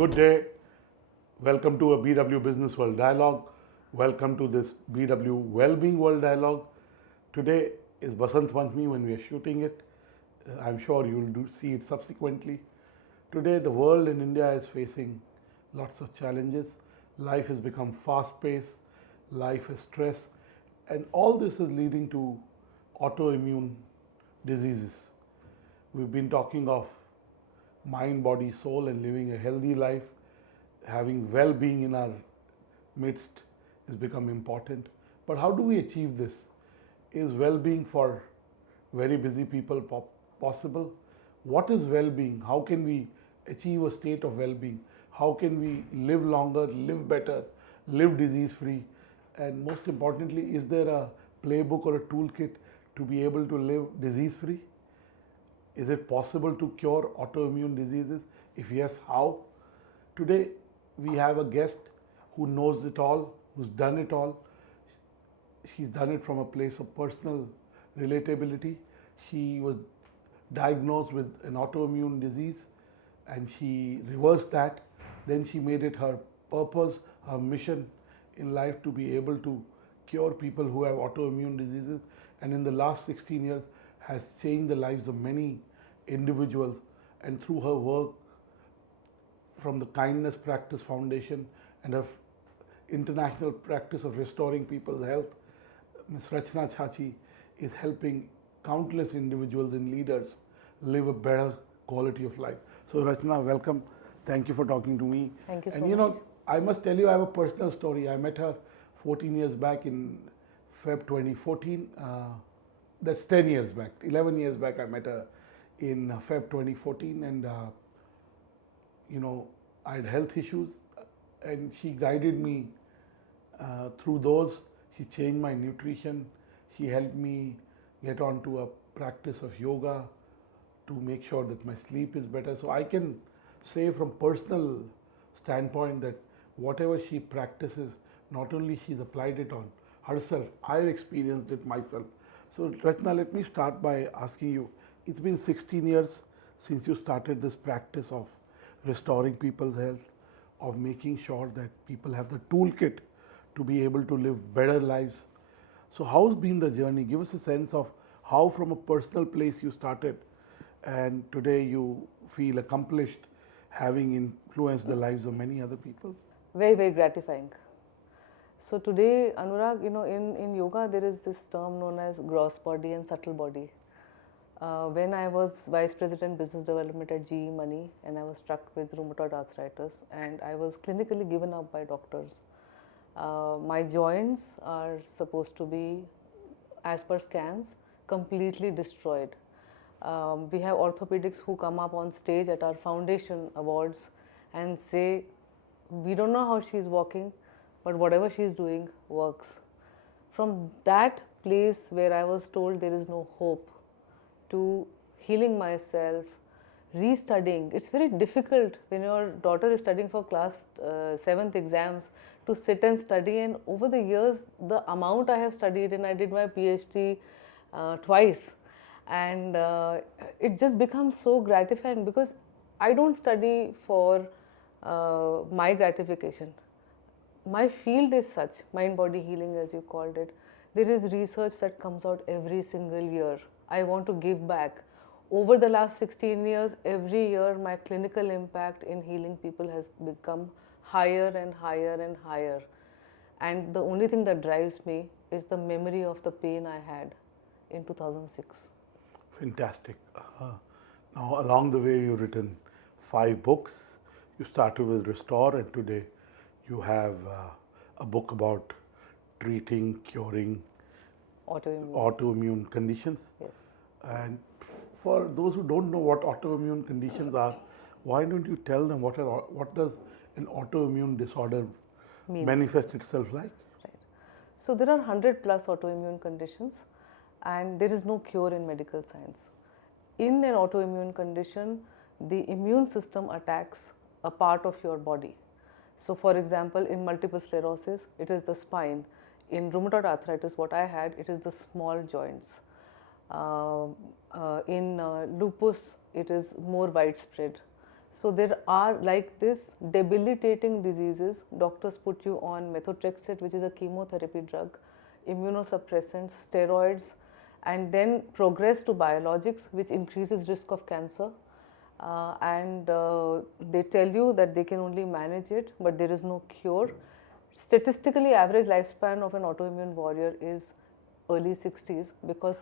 Good day. Welcome to a BW Businessworld dialogue. Welcome to this BW Wellbeing World dialogue. Today is Basant Panchami when we are shooting it. I'm sure you'll see it subsequently. Today, the world in India is facing lots of challenges. Life has become fast-paced. Life is stress, and all this is leading to autoimmune diseases. We've been talking of mind, body, soul, and living a healthy life. Having well-being in our midst has become important. But how do we achieve this? Is well-being for very busy people possible? What is well-being? How can we achieve a state of well-being? How can we live longer, live better, live disease-free? And most importantly, is there a playbook or a toolkit to be able to live disease-free? Is it possible to cure autoimmune diseases? If yes, how? Today, we have a guest who knows it all, who's done it all. She's done it from a place of personal relatability. She was diagnosed with an autoimmune disease and she reversed that. Then she made it her purpose, her mission in life to be able to cure people who have autoimmune diseases, and in the last 16 years has changed the lives of many individuals. And through her work from the Kindness Practice Foundation and her international practice of restoring people's health, Ms. Rachna Chhachhi is helping countless individuals and leaders live a better quality of life. So Rachna, welcome. Thank you for talking to me. Thank you so much. And you know, I must tell you, I have a personal story. I met her 14 years back in Feb 2014. That's 10 years back. 11 years back I met her in Feb 2014, and I had health issues and she guided me through those. She changed my nutrition. She helped me get onto a practice of yoga to make sure that my sleep is better. So I can say from personal standpoint that whatever she practices, not only she's applied it on herself, I've experienced it myself. So Rachna, let me start by asking you, it's been 16 years since you started this practice of restoring people's health, of making sure that people have the toolkit to be able to live better lives. So how's been the journey? Give us a sense of how from a personal place you started and today you feel accomplished, having influenced the lives of many other people. Very, very gratifying. So today, Anurag, in yoga there is this term known as gross body and subtle body. When I was Vice President Business Development at GE Money and I was struck with rheumatoid arthritis and I was clinically given up by doctors. My joints are supposed to be, as per scans, completely destroyed. We have orthopedics who come up on stage at our foundation awards and say, we don't know how she's walking, but whatever she's doing works. From that place where I was told there is no hope, to healing myself, restudying. It's very difficult when your daughter is studying for class 7th exams to sit and study, and over the years the amount I have studied, and I did my PhD twice, and it just becomes so gratifying because I don't study for my gratification. My field is such, mind body healing as you called it. There is research that comes out every single year. I want to give back. Over the last 16 years, every year my clinical impact in healing people has become higher and higher and higher. And the only thing that drives me is the memory of the pain I had in 2006. Fantastic. Now along the way you've written 5 books. You started with Restore, and today you have a book about treating, curing autoimmune conditions. Yes. And for those who don't know what autoimmune conditions are, why don't you tell them what does an autoimmune disorder manifest itself like? Right. So there are 100 plus autoimmune conditions and there is no cure in medical science. In an autoimmune condition, the immune system attacks a part of your body. So for example, in multiple sclerosis, it is the spine. In rheumatoid arthritis, what I had, it is the small joints. In lupus, it is more widespread. So there are, like this, debilitating diseases. Doctors put you on methotrexate, which is a chemotherapy drug, immunosuppressants, steroids, and then progress to biologics, which increases risk of cancer. And they tell you that they can only manage it, but there is no cure. Statistically, average lifespan of an autoimmune warrior is early 60s, because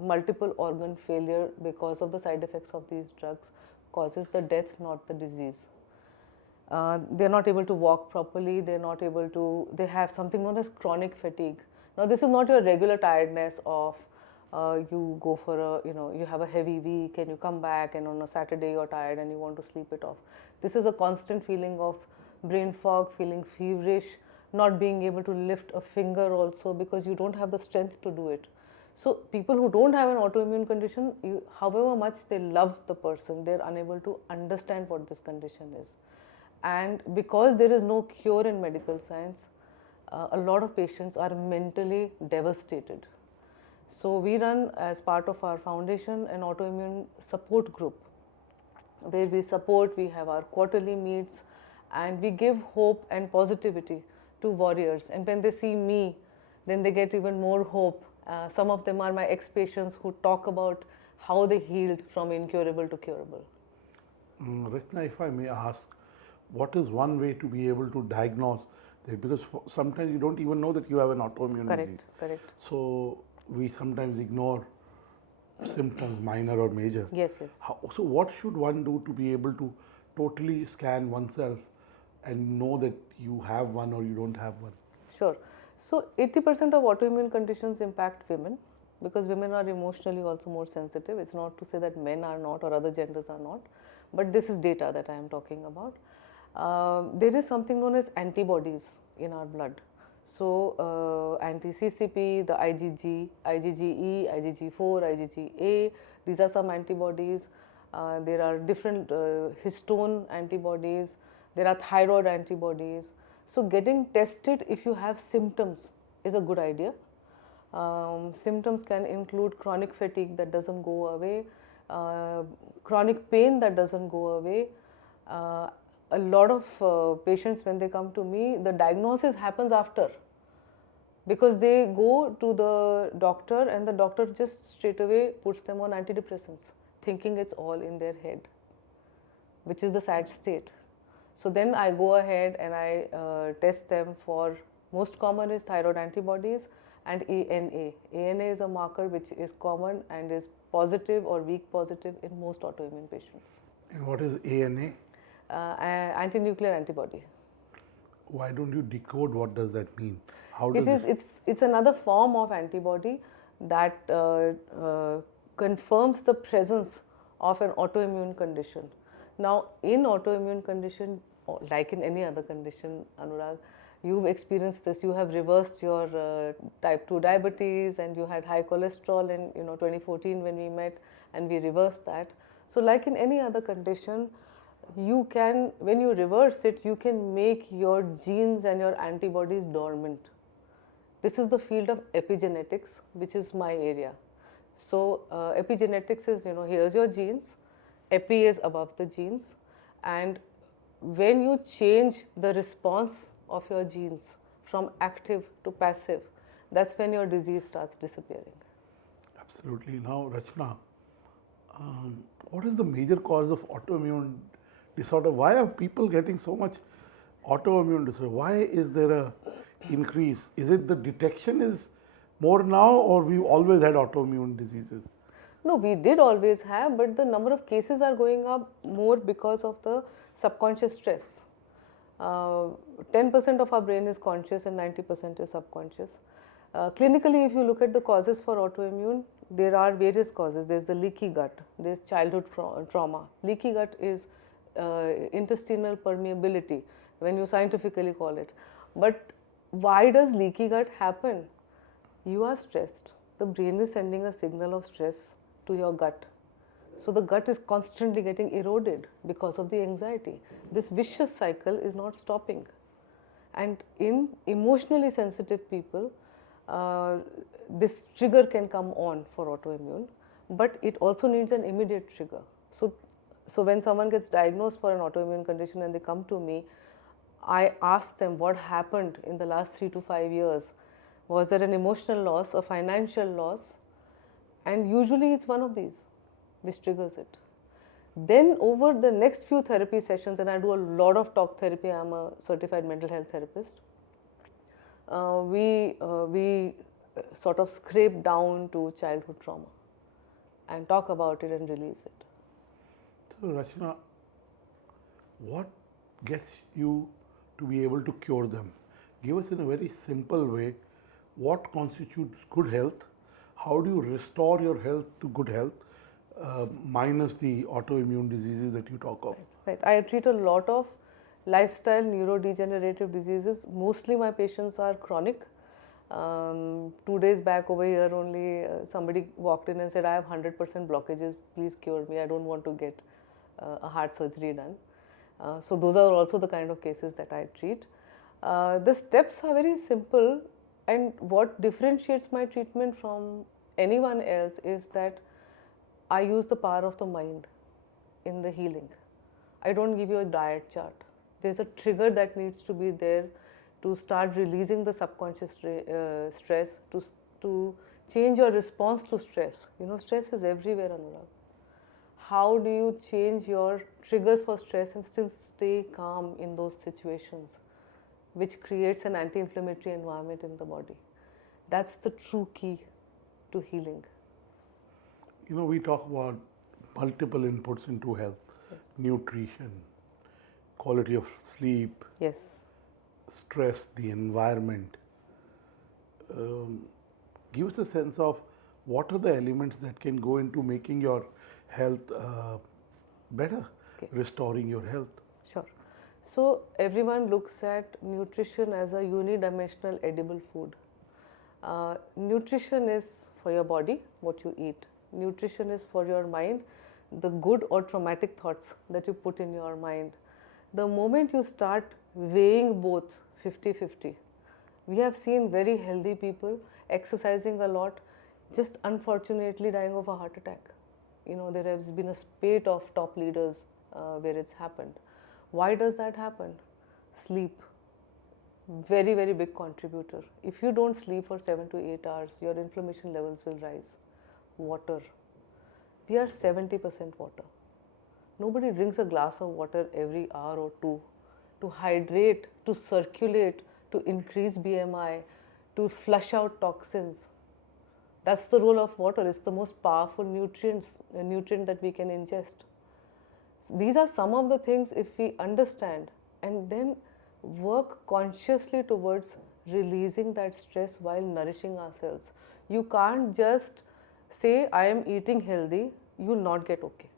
multiple organ failure because of the side effects of these drugs causes the death, not the disease. They're not able to walk properly, they have something known as chronic fatigue. Now, this is not your regular tiredness of you go for you have a heavy week and you come back and on a Saturday you're tired and you want to sleep it off. This is a constant feeling of brain fog, feeling feverish, not being able to lift a finger also because you don't have the strength to do it. So people who don't have an autoimmune condition, however much they love the person, they're unable to understand what this condition is. And because there is no cure in medical science, a lot of patients are mentally devastated. So we run, as part of our foundation, an autoimmune support group where we have our quarterly meets, and we give hope and positivity to warriors. And when they see me, then they get even more hope. Some of them are my ex-patients who talk about how they healed from incurable to curable. Rachna, if I may ask, what is one way to be able to diagnose that? Because sometimes you don't even know that you have an autoimmune disease. Correct. So we sometimes ignore symptoms, minor or major. Yes. So what should one do to be able to totally scan oneself and know that you have one or you don't have one? Sure. So 80% of autoimmune conditions impact women, because women are emotionally also more sensitive. It's not to say that men are not or other genders are not, but this is data that I am talking about. There is something known as antibodies in our blood. So anti-CCP, the IgG, IgGE, IgG4, IgGA, these are some antibodies. There are different histone antibodies, there are thyroid antibodies. So getting tested if you have symptoms is a good idea. Symptoms can include chronic fatigue that doesn't go away, chronic pain that doesn't go away. A lot of patients, when they come to me, the diagnosis happens after, because they go to the doctor and the doctor just straight away puts them on antidepressants, thinking it's all in their head, which is the sad state. So then I go ahead and I test them for, most common is thyroid antibodies and ANA. ANA is a marker which is common and is positive or weak positive in most autoimmune patients. And what is ANA? Anti-nuclear antibody. Why don't you decode what does that mean? How It does is, it's another form of antibody that confirms the presence of an autoimmune condition. Now, in autoimmune condition, like in any other condition, Anurag, you've experienced this. You have reversed your type 2 diabetes, and you had high cholesterol in 2014 when we met, and we reversed that. So like in any other condition, you can, when you reverse it, you can make your genes and your antibodies dormant. This is the field of epigenetics, which is my area. So epigenetics is, here's your genes, epi is above the genes, and when you change the response of your genes from active to passive, that's when your disease starts disappearing. Absolutely. Now, Rachna, what is the major cause of autoimmune disorder? Why are people getting so much autoimmune disorder? Why is there a increase? Is it the detection is more now, or we've always had autoimmune diseases? No, we did always have, but the number of cases are going up more because of the subconscious stress. 10% of our brain is conscious and 90% is subconscious. Clinically, if you look at the causes for autoimmune, there are various causes. There's the leaky gut, there's childhood trauma. Leaky gut is intestinal permeability, when you scientifically call it. But why does leaky gut happen? You are stressed. The brain is sending a signal of stress to your gut. So the gut is constantly getting eroded because of the anxiety. This vicious cycle is not stopping. And in emotionally sensitive people, this trigger can come on for autoimmune, but it also needs an immediate trigger. So So when someone gets diagnosed for an autoimmune condition and they come to me, I ask them what happened in the last 3 to 5 years. Was there an emotional loss, a financial loss? And usually it's one of these which triggers it. Then over the next few therapy sessions, and I do a lot of talk therapy, I'm a certified mental health therapist, we sort of scrape down to childhood trauma and talk about it and release it. So, Rachna, what gets you to be able to cure them? Give us in a very simple way what constitutes good health, how do you restore your health to good health, minus the autoimmune diseases that you talk of. Right. I treat a lot of lifestyle neurodegenerative diseases. Mostly my patients are chronic. 2 days back over here only somebody walked in and said, I have 100% blockages, please cure me, I don't want to get a heart surgery done. So those are also the kind of cases that I treat. The steps are very simple, and what differentiates my treatment from anyone else is that I use the power of the mind in the healing. I don't give you a diet chart. There's a trigger that needs to be there to start releasing the subconscious stress, to change your response to stress. You know, stress is everywhere, Anurag. How do you change your triggers for stress and still stay calm in those situations, which creates an anti-inflammatory environment in the body? That's the true key to healing. You know, we talk about multiple inputs into health, Yes. Nutrition, quality of sleep, Yes. stress, the environment. Give us a sense of what are the elements that can go into making your health better, Okay. restoring your health. Sure. So everyone looks at nutrition as a unidimensional edible food. Nutrition is for your body, what you eat. Nutrition is for your mind, the good or traumatic thoughts that you put in your mind. The moment you start weighing both 50-50, we have seen very healthy people exercising a lot, just unfortunately dying of a heart attack. You know, there has been a spate of top leaders where it's happened. Why does that happen? Sleep. Very, very big contributor. If you don't sleep for 7 to 8 hours, your inflammation levels will rise. Water. We are 70% water. Nobody drinks a glass of water every hour or two to hydrate, to circulate, to increase BMI, to flush out toxins. That's the role of water. It's the most powerful nutrient that we can ingest. These are some of the things, if we understand and then work consciously towards releasing that stress while nourishing ourselves. You can't just say, I am eating healthy, you will not get okay.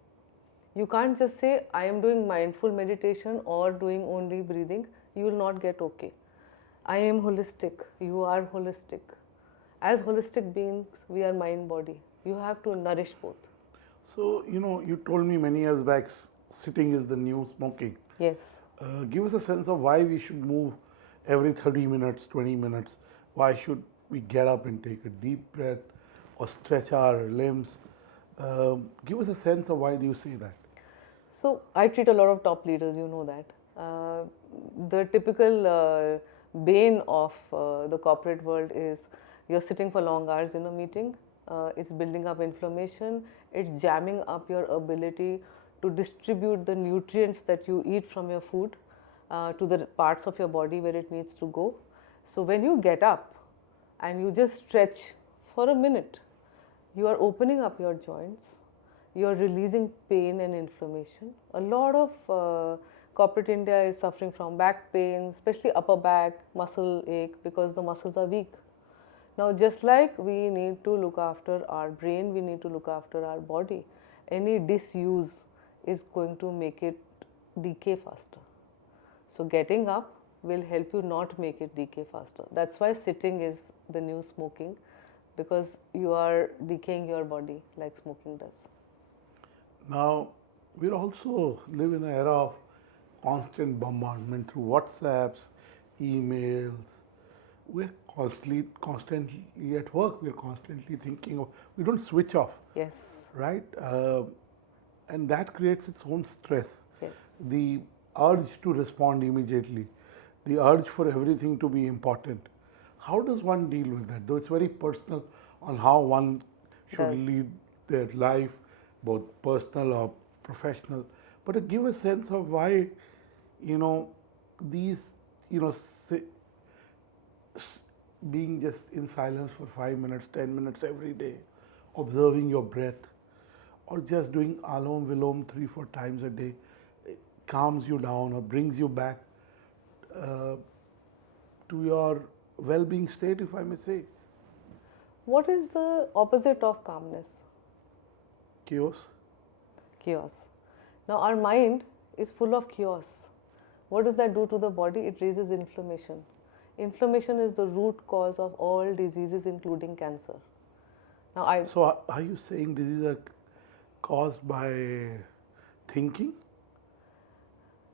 You can't just say, I am doing mindful meditation or doing only breathing, you will not get okay. I am holistic, you are holistic. As holistic beings, we are mind body. You have to nourish both. So, you know, you told me many years back, sitting is the new smoking. Yes. Give us a sense of why we should move every 30 minutes, 20 minutes. Why should we get up and take a deep breath or stretch our limbs? Give us a sense of why do you say that? So I treat a lot of top leaders, you know that. The typical bane of the corporate world is you're sitting for long hours in a meeting, it's building up inflammation, it's jamming up your ability to distribute the nutrients that you eat from your food to the parts of your body where it needs to go. So when you get up and you just stretch for a minute, you are opening up your joints, you are releasing pain and inflammation. A lot of corporate India is suffering from back pain, especially upper back, muscle ache, because the muscles are weak. Now, just like we need to look after our brain, we need to look after our body. Any disuse is going to make it decay faster. So getting up will help you not make it decay faster. That's why sitting is the new smoking, because you are decaying your body like smoking does. Now, we also live in an era of constant bombardment through WhatsApps, emails. We're constantly at work. We're constantly thinking of. We don't switch off, Yes. right? and that creates its own stress. Yes. The urge to respond immediately, the urge for everything to be important. How does one deal with that? Though it's very personal on how one should Does. lead their life, both personal or professional, but to give a sense of why, you know, these, you know, being just in silence for 5 minutes, 10 minutes every day, observing your breath, or just doing alom vilom 3-4 times a day, it calms you down or brings you back uh, to your well-being state, if I may say. What is the opposite of calmness? Chaos. Chaos. Now, our mind is full of chaos. What does that do to the body? It raises inflammation. Inflammation is the root cause of all diseases, including cancer. Now, So, are you saying diseases are caused by thinking?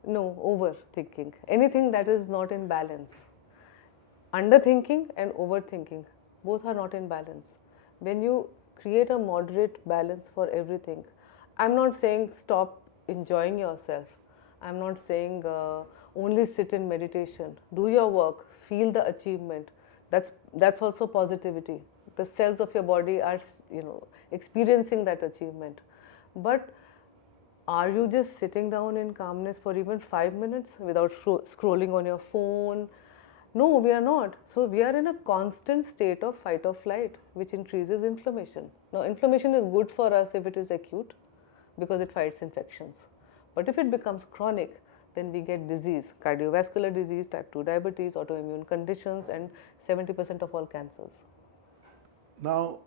No, overthinking. Anything that is not in balance. Underthinking and overthinking, both are not in balance. When you create a moderate balance for everything, I'm not saying stop enjoying yourself. I'm not saying only sit in meditation. Do your work, feel the achievement. That's also positivity. The cells of your body are, experiencing that achievement. But are you just sitting down in calmness for even 5 minutes without scrolling on your phone? No, we are not. So we are in a constant state of fight or flight, which increases inflammation. Now, inflammation is good for us if it is acute because it fights infections. But if it becomes chronic, then we get disease, cardiovascular disease, type 2 diabetes, autoimmune conditions, and 70% of all cancers. Now,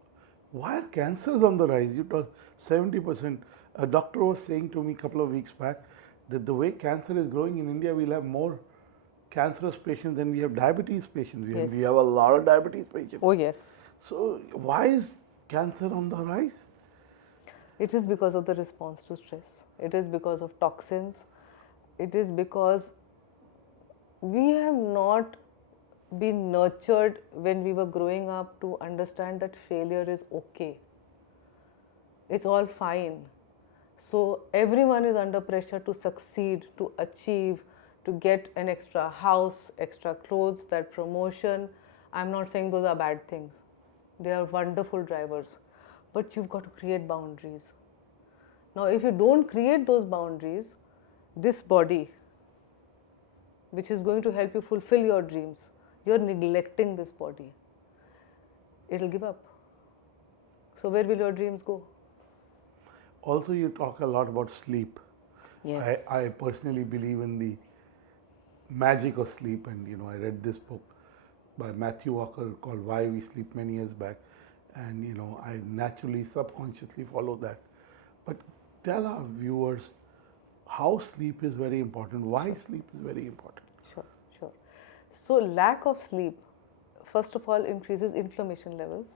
why are cancers on the rise? You talk 70%. A doctor was saying to me a couple of weeks back that the way cancer is growing in India, we'll have more cancerous patients than we have diabetes patients. Yes. We have a lot of diabetes patients. Oh, yes. So, why is cancer on the rise? It is because of the response to stress. It is because of toxins. It is because we have not been nurtured when we were growing up to understand that failure is okay. It's all fine. So everyone is under pressure to succeed, to achieve, to get an extra house, extra clothes, that promotion. I'm not saying those are bad things. They are wonderful drivers. But you've got to create boundaries. Now, if you don't create those boundaries, this body, which is going to help you fulfill your dreams, you're neglecting this body. It'll give up. So where will your dreams go? Also, you talk a lot about sleep. Yes. I personally believe in the magic of sleep, and I read this book by Matthew Walker called Why We Sleep many years back, and I naturally, subconsciously follow that. But tell our viewers how sleep is very important, why sleep is very important. Sure. So lack of sleep, first of all, increases inflammation levels.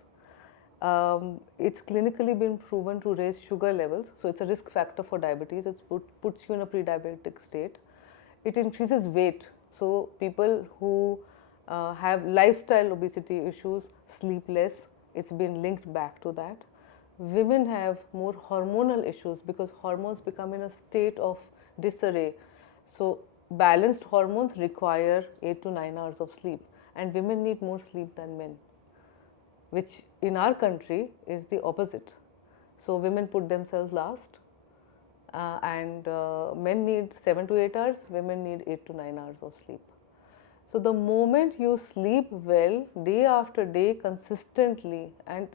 It's clinically been proven to raise sugar levels, so it's a risk factor for diabetes. It puts you in a pre-diabetic state. It increases weight, so people who have lifestyle obesity issues sleep less. It's been linked back to that. Women have more hormonal issues because hormones become in a state of disarray. So balanced hormones require 8 to 9 hours of sleep, and women need more sleep than men, which in our country is the opposite. So women put themselves last, and men need 7 to 8 hours, women need 8 to 9 hours of sleep. So the moment you sleep well, day after day, consistently, and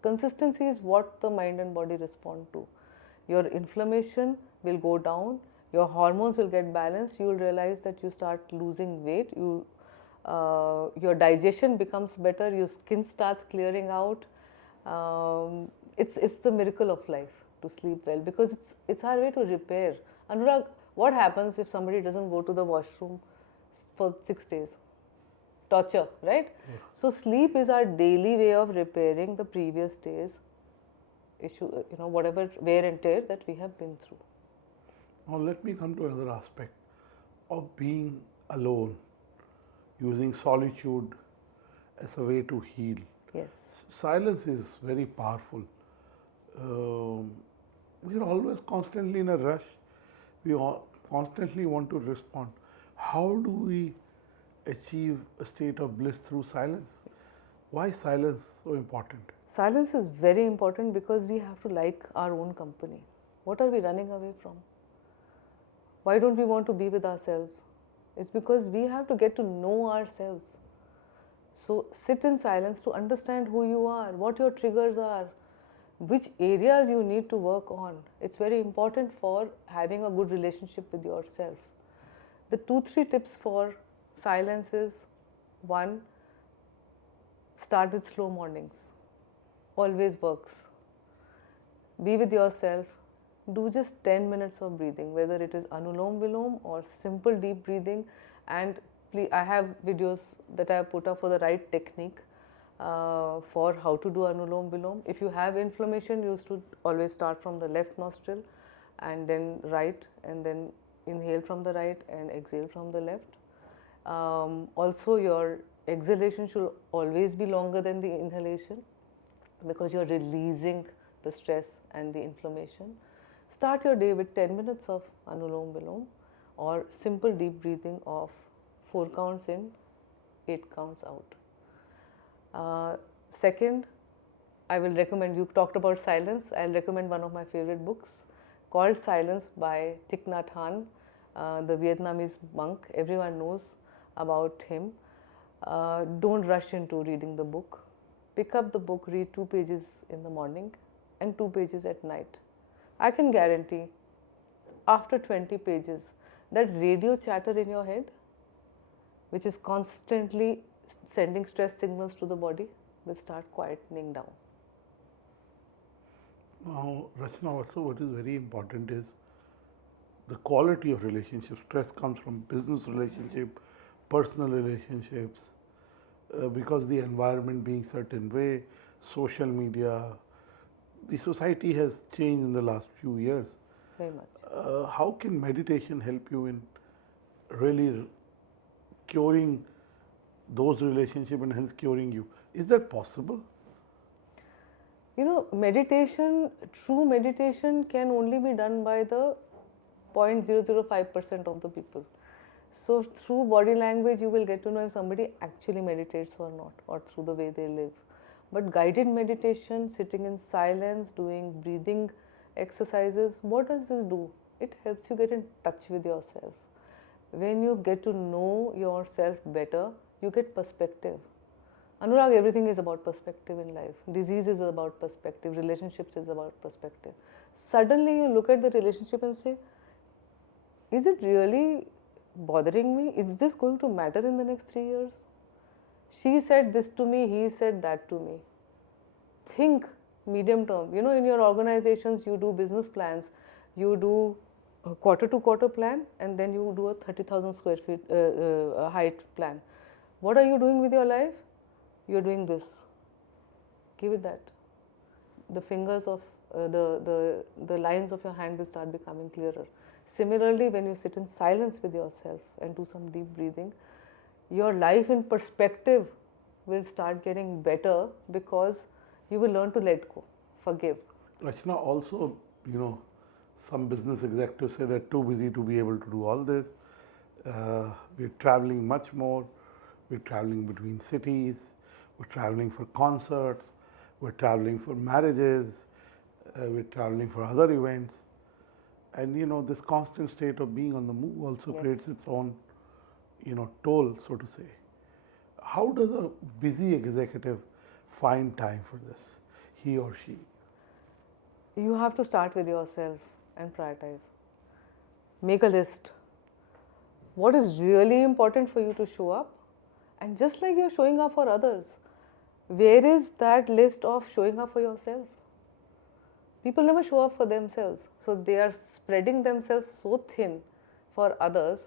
consistency is what the mind and body respond to. Your inflammation will go down, your hormones will get balanced, you will realize that you start losing weight, your digestion becomes better, your skin starts clearing out. It's the miracle of life to sleep well, because it's our way to repair. Anurag, what happens if somebody doesn't go to the washroom for 6 days? Torture, right? Yeah. So sleep is our daily way of repairing the previous day's issue, whatever wear and tear that we have been through. Now let me come to another aspect of being alone, using solitude as a way to heal. Yes. Silence is very powerful. we are always constantly in a rush. We all constantly want to respond. How do we achieve a state of bliss through silence? Why is silence so important? Silence is very important because we have to like our own company. What are we running away from? Why don't we want to be with ourselves? It's because we have to get to know ourselves. So sit in silence to understand who you are, what your triggers are, which areas you need to work on. It's very important for having a good relationship with yourself. The 2-3 tips for silence is: 1, start with slow mornings. Always works. Be with yourself. Do just 10 minutes of breathing, whether it is Anulom Vilom or simple deep breathing. And please, I have videos that I have put up for the right technique for how to do Anulom Vilom. If you have inflammation, you should always start from the left nostril and then right, and then inhale from the right and exhale from the left. Also, your exhalation should always be longer than the inhalation, because you are releasing the stress and the inflammation. Start your day with 10 minutes of Anulom Vilom or simple deep breathing of 4 counts in, 8 counts out. Second, I will recommend, you talked about silence, I will recommend one of my favorite books called Silence by Thich Nhat Hanh, the Vietnamese monk. Everyone knows about him. Don't rush into reading the book. Pick up the book, read 2 pages in the morning and 2 pages at night. I can guarantee after 20 pages, that radio chatter in your head, which is constantly sending stress signals to the body, will start quietening down. Now, Rachna, also what is very important is the quality of relationships. Stress comes from business relationship, personal relationships, because the environment being certain way, social media, the society has changed in the last few years. Very much. How can meditation help you in really curing those relationships and hence curing you? Is that possible? You know, meditation, true meditation can only be done by the 0.005% of the people. So through body language you will get to know if somebody actually meditates or not, or through the way they live. But guided meditation, sitting in silence, doing breathing exercises, what does this do? It helps you get in touch with yourself. When you get to know yourself better, you get perspective. Anurag, everything is about perspective in life. Disease is about perspective, relationships is about perspective. Suddenly you look at the relationship and say, is it really bothering me? Is this going to matter in the next 3 years? She said this to me, he said that to me. Think medium term. You know, in your organizations you do business plans, you do a quarter to quarter plan, and then you do a 30,000 square feet height plan. What are you doing with your life? You are doing this. Give it that. The fingers of the lines of your hand will start becoming clearer. Similarly, when you sit in silence with yourself and do some deep breathing, your life in perspective will start getting better, because you will learn to let go, forgive. Rachna, also, you know, some business executives say they're too busy to be able to do all this. We're traveling much more. We're traveling between cities. We're traveling for concerts. We're traveling for marriages. We're traveling for other events. And you know, this constant state of being on the move also creates its own, you know, toll, so to say. How does a busy executive find time for this, he or she? You have to start with yourself and prioritize. Make a list. What is really important for you to show up? And just like you're showing up for others, where is that list of showing up for yourself? People never show up for themselves. So they are spreading themselves so thin for others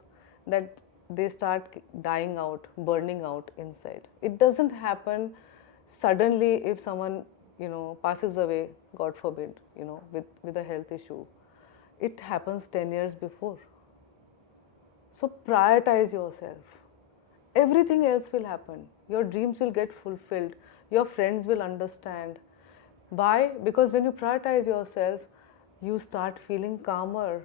that they start dying out, burning out inside. It doesn't happen suddenly if someone, you know, passes away, God forbid, you know, with a health issue. It happens 10 years before. So prioritize yourself. Everything else will happen. Your dreams will get fulfilled. Your friends will understand. Why? Because when you prioritize yourself, you start feeling calmer,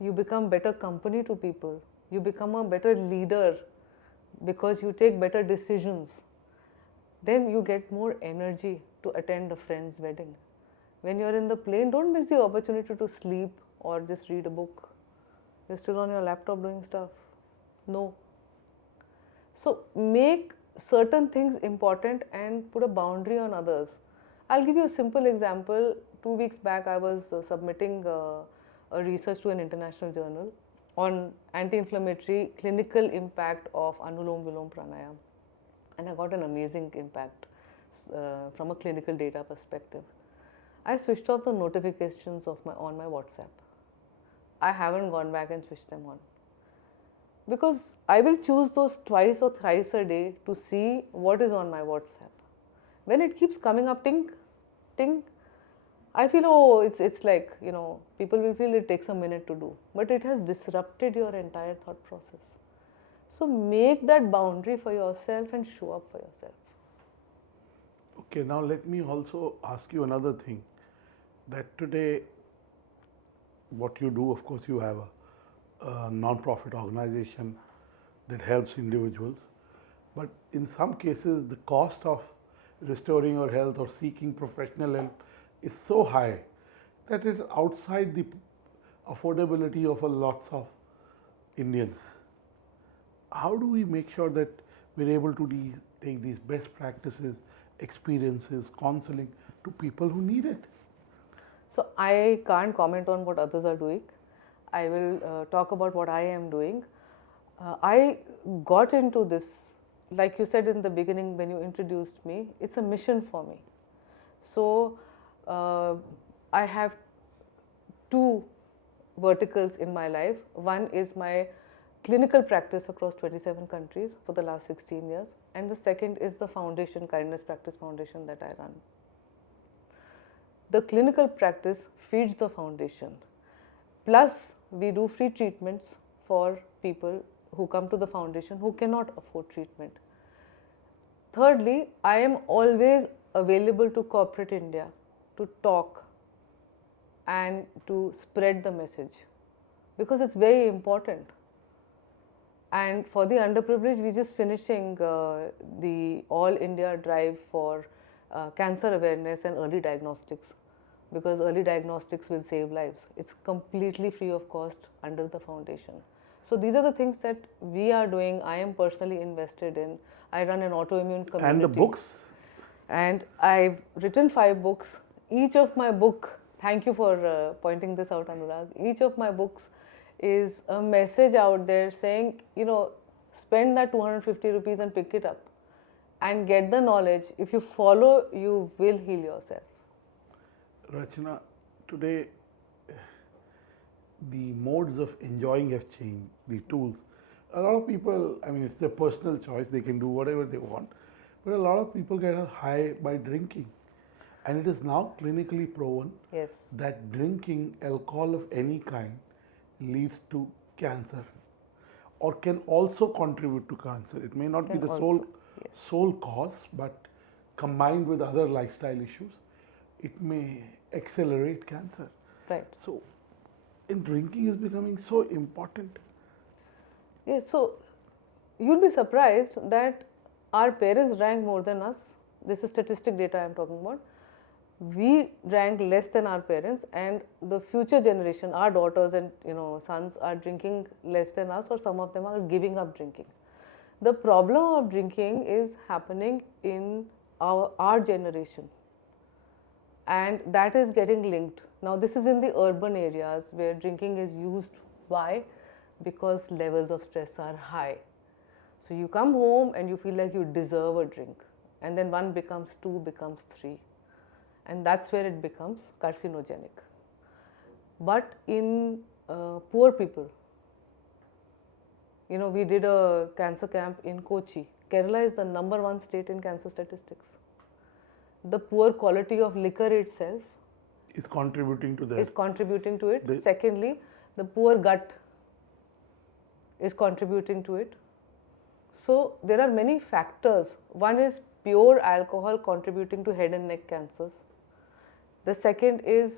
you become better company to people, you become a better leader because you take better decisions. Then you get more energy to attend a friend's wedding. When you're in the plane, don't miss the opportunity to sleep or just read a book. You're still on your laptop doing stuff. No. So make certain things important and put a boundary on others. I'll give you a simple example. 2 weeks back, I was submitting a research to an international journal on anti-inflammatory clinical impact of Anulom Vilom Pranayam, and I got an amazing impact from a clinical data perspective. I switched off the notifications of on my WhatsApp. I haven't gone back and switched them on, because I will choose those twice or thrice a day to see what is on my WhatsApp. When it keeps coming up, ting, ting, I feel, oh, it's like, people will feel it takes a minute to do, but it has disrupted your entire thought process. So make that boundary for yourself and show up for yourself. Okay, now let me also ask you another thing. That today, what you do, of course, you have a non-profit organization that helps individuals, but in some cases, the cost of restoring your health or seeking professional help is so high that it's outside the affordability of a lots of Indians. How do we make sure that we're able to take these best practices, experiences, counseling to people who need it? So I can't comment on what others are doing. I will talk about what I am doing. I got into this, like you said in the beginning when you introduced me, it's a mission for me. So I have two verticals in my life. One is my clinical practice across 27 countries for the last 16 years, and the second is the foundation, Kindness Practice Foundation, that I run. The clinical practice feeds the foundation, plus we do free treatments for people who come to the foundation who cannot afford treatment. Thirdly, I am always available to corporate India to talk and to spread the message, because it's very important. And for the underprivileged, we're just finishing the All India drive for cancer awareness and early diagnostics, because early diagnostics will save lives. It's completely free of cost under the foundation. So these are the things that we are doing. I am personally invested in. I run an autoimmune community. And the books? And I've written 5 books. Each of my book, thank you for pointing this out, Anurag. Each of my books is a message out there saying, spend that 250 rupees and pick it up and get the knowledge. If you follow, you will heal yourself. Rachna, today the modes of enjoying have changed, the tools. A lot of people, it's their personal choice, they can do whatever they want, but a lot of people get a high by drinking. And it is now clinically proven that drinking alcohol of any kind leads to cancer, or can also contribute to cancer. It may not be the sole cause, but combined with other lifestyle issues, it may accelerate cancer. Right. So, drinking is becoming so important. Yes, so you'll be surprised that our parents drank more than us. This is statistic data I am talking about. We drank less than our parents, and the future generation, our daughters and sons, are drinking less than us, or some of them are giving up drinking. The problem of drinking is happening in our generation, and that is getting linked. Now this is in the urban areas where drinking is used. Why? Because levels of stress are high. So you come home and you feel like you deserve a drink, and then 1 becomes 2, becomes 3. And that's where it becomes carcinogenic. But in poor people, we did a cancer camp in Kochi. Kerala is the #1 state in cancer statistics. The poor quality of liquor itself is contributing to that. Is contributing to it. Secondly, the poor gut is contributing to it. So there are many factors. One is pure alcohol contributing to head and neck cancers. The second is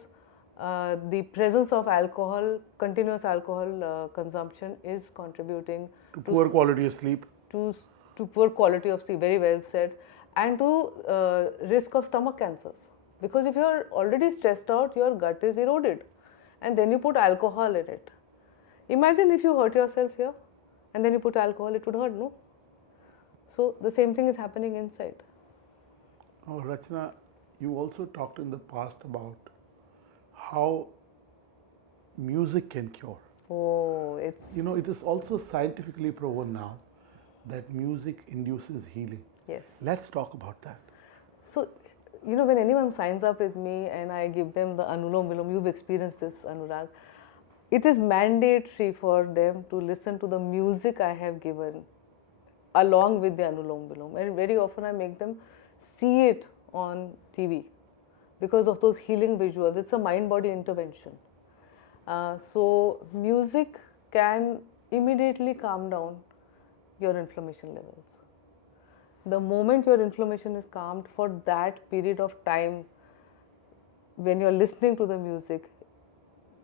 The presence of alcohol, continuous alcohol consumption is contributing to poor quality of sleep, to, to poor quality of sleep, very well said, and to risk of stomach cancers. Because if you are already stressed out, your gut is eroded, and then you put alcohol in it. Imagine if you hurt yourself here, and then you put alcohol, it would hurt, no? So the same thing is happening inside. Oh, Rachna, you also talked in the past about how music can cure. Oh, it's... It is also scientifically proven now that music induces healing. Yes. Let's talk about that. So, when anyone signs up with me and I give them the Anulom Vilom, you've experienced this, Anurag, it is mandatory for them to listen to the music I have given along with the Anulom Vilom. And very often I make them see it on TV because of those healing visuals. It's a mind-body intervention. So music can immediately calm down your inflammation levels. The moment your inflammation is calmed, for that period of time when you're listening to the music,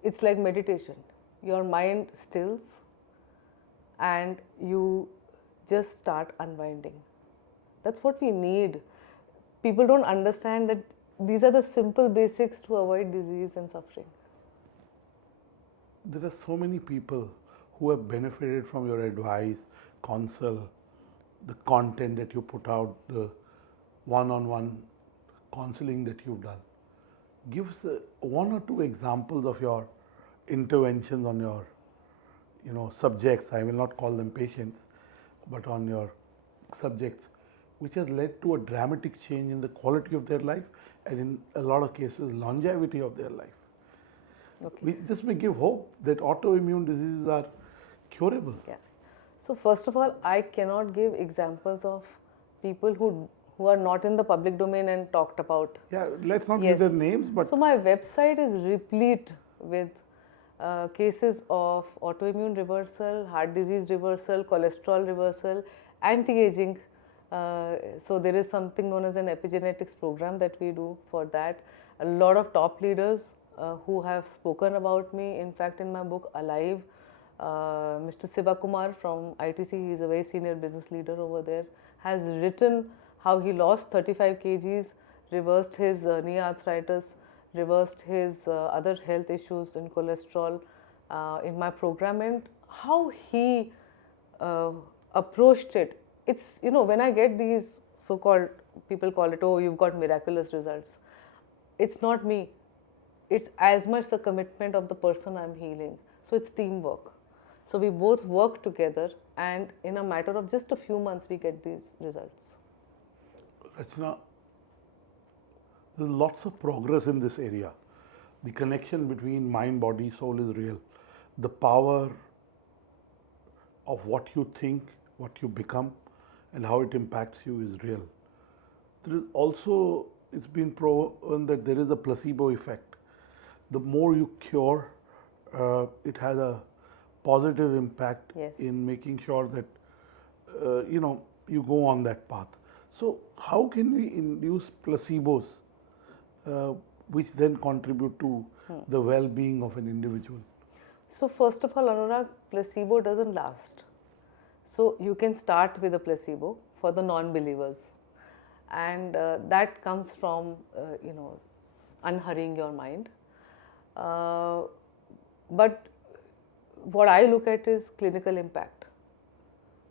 it's like meditation. Your mind stills and you just start unwinding. That's what we need. People don't understand that these are the simple basics to avoid disease and suffering. There are so many people who have benefited from your advice, counsel, the content that you put out, the one-on-one counseling that you've done. Give us one or two examples of your interventions on your, subjects. I will not call them patients, but on your subjects, which has led to a dramatic change in the quality of their life and in a lot of cases longevity of their life. Okay. This may give hope that autoimmune diseases are curable. Yeah. So first of all, I cannot give examples of people who are not in the public domain and talked about. Yeah, let's not give their names, but... So my website is replete with cases of autoimmune reversal, heart disease reversal, cholesterol reversal, anti-aging. So there is something known as an epigenetics program that we do for that. A lot of top leaders who have spoken about me. In fact, in my book Alive, Mr. Sivakumar from ITC, he is a very senior business leader over there, has written how he lost 35 kgs, reversed his knee arthritis, reversed his other health issues in cholesterol in my program, and how he approached it. It's, when I get these so-called, people call it, oh, you've got miraculous results. It's not me. It's as much the commitment of the person I'm healing. So it's teamwork. So we both work together, and in a matter of just a few months, we get these results. Rachna, there's lots of progress in this area. The connection between mind, body, soul is real. The power of what you think, what you become, and how it impacts you is real. There is also, it's been proven that there is a placebo effect. The more you cure, it has a positive impact in making sure that you go on that path. So how can we induce placebos which then contribute to the well-being of an individual? So first of all, Anurag, placebo doesn't last. So you can start with a placebo for the non-believers, and that comes from unhurrying your mind. But what I look at is clinical impact.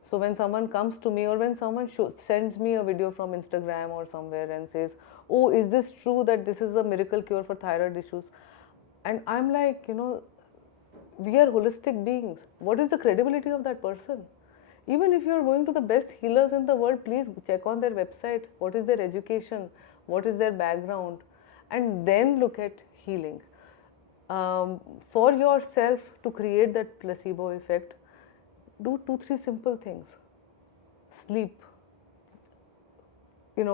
So when someone comes to me, or when someone sends me a video from Instagram or somewhere and says, oh, is this true that this is a miracle cure for thyroid issues? And I'm like, we are holistic beings. What is the credibility of that person? Even if you are going to the best healers in the world, please check on their website. What is their education? What is their background? And then look at healing. For yourself to create that placebo effect, do 2-3 simple things. Sleep.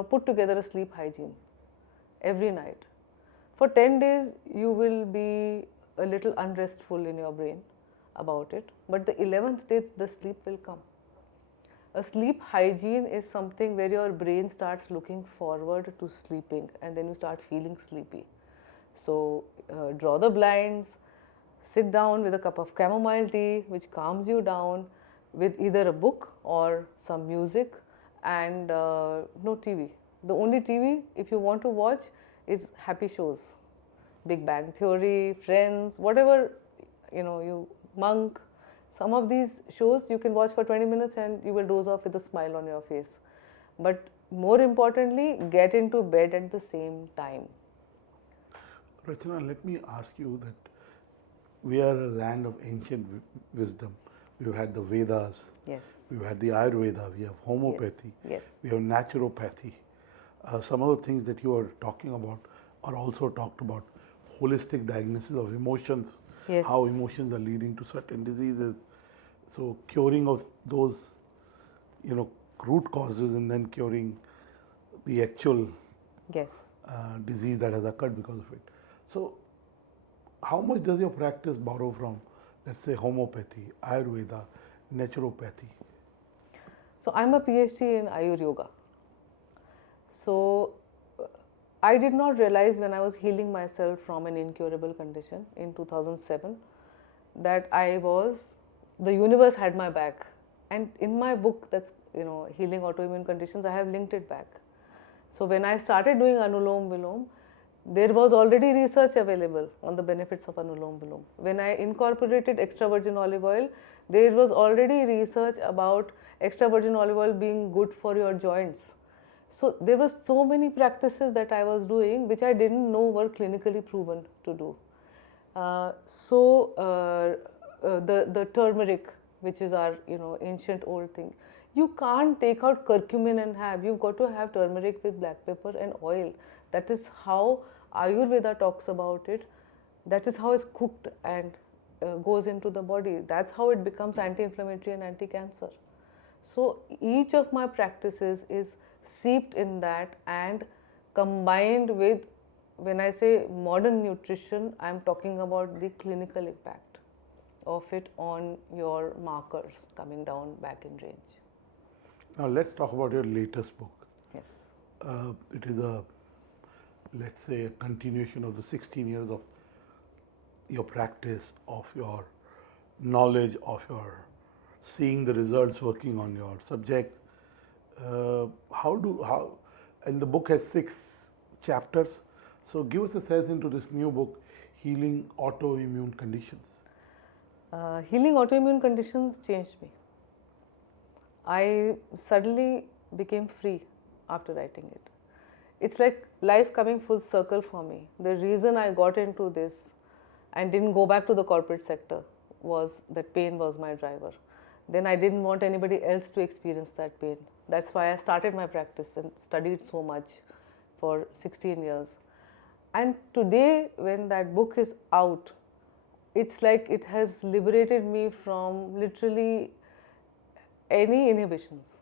Put together a sleep hygiene every night. For 10 days, you will be a little unrestful in your brain about it, but the 11th day, the sleep will come. A sleep hygiene is something where your brain starts looking forward to sleeping, and then you start feeling sleepy. So draw the blinds, sit down with a cup of chamomile tea which calms you down, with either a book or some music, and no TV. The only TV if you want to watch is happy shows, Big Bang Theory, Friends, whatever, you Monk. Some of these shows you can watch for 20 minutes and you will doze off with a smile on your face. But more importantly, get into bed at the same time. Rachna, let me ask you that we are a land of ancient wisdom. We've had the Vedas, Yes. we've had the Ayurveda, we have homeopathy, Yes. we have naturopathy. Some of the things that you are talking about are also talked about. Holistic diagnosis of emotions, Yes. how emotions are leading to certain diseases. So curing of those, root causes, and then curing the actual Yes. disease that has occurred because of it. So how much does your practice borrow from, let's say, homeopathy, Ayurveda, naturopathy? So I'm a PhD in Ayur Yoga. So I did not realize when I was healing myself from an incurable condition in 2007 that the universe had my back. And in my book, that's, Healing Autoimmune Conditions, I have linked it back. So when I started doing Anulom Vilom, there was already research available on the benefits of Anulom Vilom. When I incorporated extra virgin olive oil, there was already research about extra virgin olive oil being good for your joints. So there were so many practices that I was doing which I didn't know were clinically proven to do. The turmeric, which is our ancient old thing, you can't take out curcumin and have. You've got to have turmeric with black pepper and oil. That is how Ayurveda talks about it. That is how it's cooked and goes into the body. That's how it becomes anti-inflammatory and anti-cancer. So each of my practices is seeped in that and combined with, when I say modern nutrition, I am talking about the clinical impact of it on your markers coming down back in range. Now let's talk about your latest book. Yes. It is let's say, a continuation of the 16 years of your practice, of your knowledge, of your seeing the results working on your subjects. And the book has 6 chapters. So give us a sense into this new book, Healing Autoimmune Conditions. Healing Autoimmune Conditions changed me. I suddenly became free after writing it. It's like life coming full circle for me. The reason I got into this and didn't go back to the corporate sector was that pain was my driver. Then I didn't want anybody else to experience that pain. That's why I started my practice and studied so much for 16 years. And today, when that book is out, it's like it has liberated me from literally any inhibitions.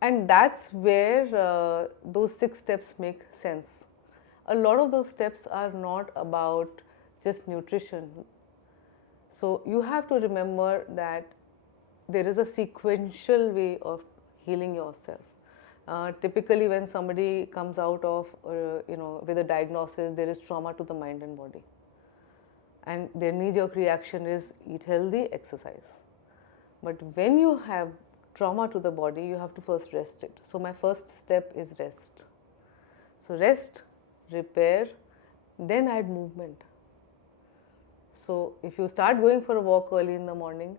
And that's where those 6 steps make sense. A lot of those steps are not about just nutrition. So you have to remember that there is a sequential way of healing yourself. Typically, when somebody comes out of, with a diagnosis, there is trauma to the mind and body. And their knee-jerk reaction is eat healthy, exercise. But when you have trauma to the body, you have to first rest it. So my first step is rest. So rest, repair, then add movement. So if you start going for a walk early in the morning,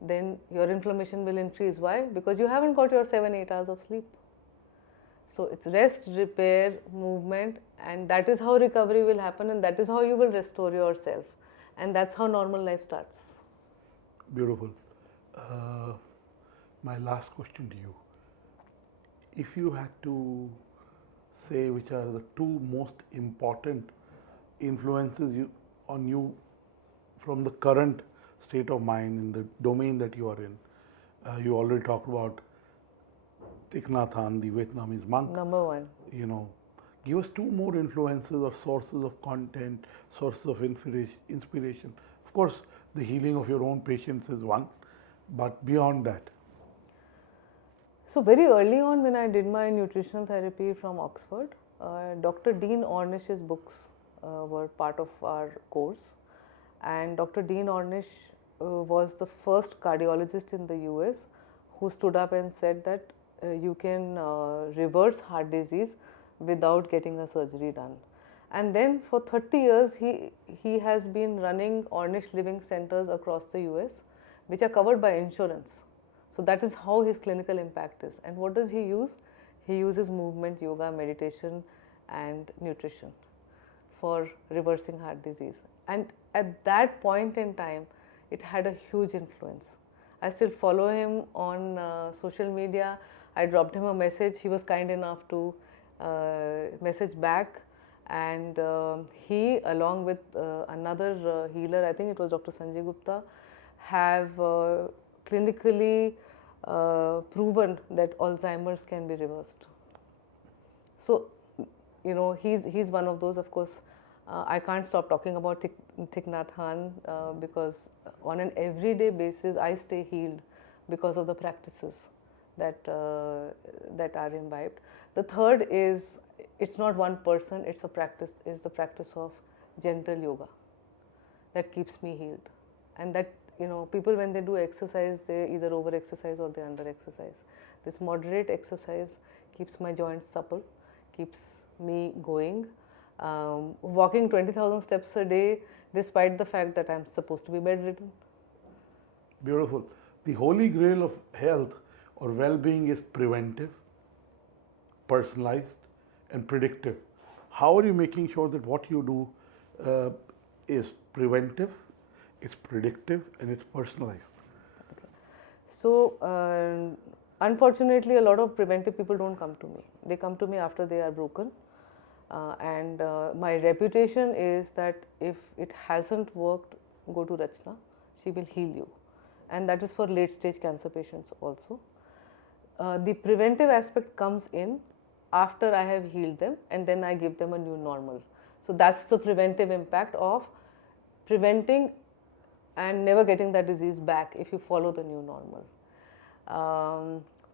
then your inflammation will increase. Why? Because you haven't got your 7-8 hours of sleep. So it's rest, repair, movement, and that is how recovery will happen, and that is how you will restore yourself, and that's how normal life starts. Beautiful. My last question to you. If you had to say which are the 2 most important influences on you from the current state of mind in the domain that you are in. You already talked about Thich Nhat Hanh, the Vietnamese monk. Number 1. Give us 2 more influences or sources of content, sources of inspiration. Of course, the healing of your own patients is one, but beyond that. So very early on when I did my nutritional therapy from Oxford, Dr. Dean Ornish's books were part of our course, and Dr. Dean Ornish was the first cardiologist in the US who stood up and said that you can reverse heart disease without getting a surgery done. And then for 30 years he has been running Ornish living centers across the US, which are covered by insurance. So that is how his clinical impact is. And what does he use? He uses movement, yoga, meditation and nutrition for reversing heart disease. And at that point in time, it had a huge influence. I still follow him on social media. I dropped him a message. He was kind enough to message back, and he, along with another healer, I think it was Dr. Sanjay Gupta, have clinically proven that Alzheimer's can be reversed. So, you know, he's one of those. Of course, I can't stop talking about Thich Nhat Hanh because on an everyday basis I stay healed because of the practices that that are imbibed. The third is, it's not one person, it's a practice, is the practice of gentle yoga that keeps me healed. And that, you know, people when they do exercise, they either over exercise or they under exercise. This moderate exercise keeps my joints supple, keeps me going. Walking 20,000 steps a day despite the fact that I'm supposed to be bedridden. Beautiful. The holy grail of health or well-being is preventive, personalized and predictive. How are you making sure that what you do is preventive, it's predictive and it's personalized? So, unfortunately, a lot of preventive people don't come to me. They come to me after they are broken. And my reputation is that if it hasn't worked, go to Rachna, she will heal you. And that is for late stage cancer patients also. The preventive aspect comes in after I have healed them, and then I give them a new normal. So that's the preventive impact of preventing and never getting that disease back if you follow the new normal.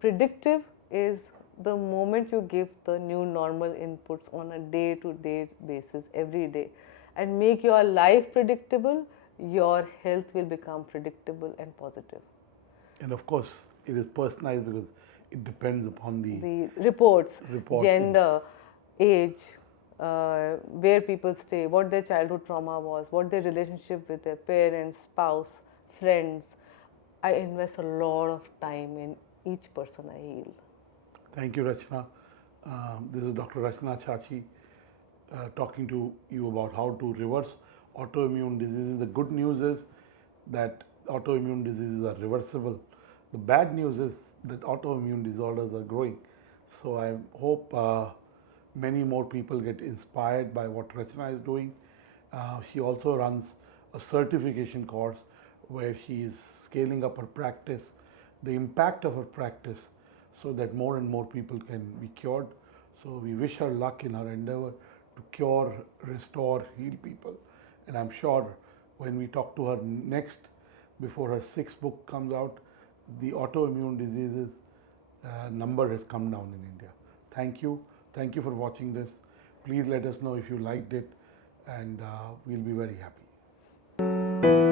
Predictive is the moment you give the new normal inputs on a day-to-day basis, every day, and make your life predictable, your health will become predictable and positive. And of course, it is personalized because it depends upon the reports, gender, age, where people stay, what their childhood trauma was, what their relationship with their parents, spouse, friends. I invest a lot of time in each person I heal. Thank you, Rachna. This is Dr. Rachna Chhachhi talking to you about how to reverse autoimmune diseases. The good news is that autoimmune diseases are reversible. The bad news is that autoimmune disorders are growing. So I hope many more people get inspired by what Rachna is doing. She also runs a certification course where she is scaling up her practice, the impact of her practice, so that more and more people can be cured. So we wish her luck in her endeavor to cure, restore, heal people. And I'm sure when we talk to her next, before her 6th book comes out, the autoimmune diseases number has come down in India. Thank you. Thank you for watching this. Please let us know if you liked it, and we'll be very happy.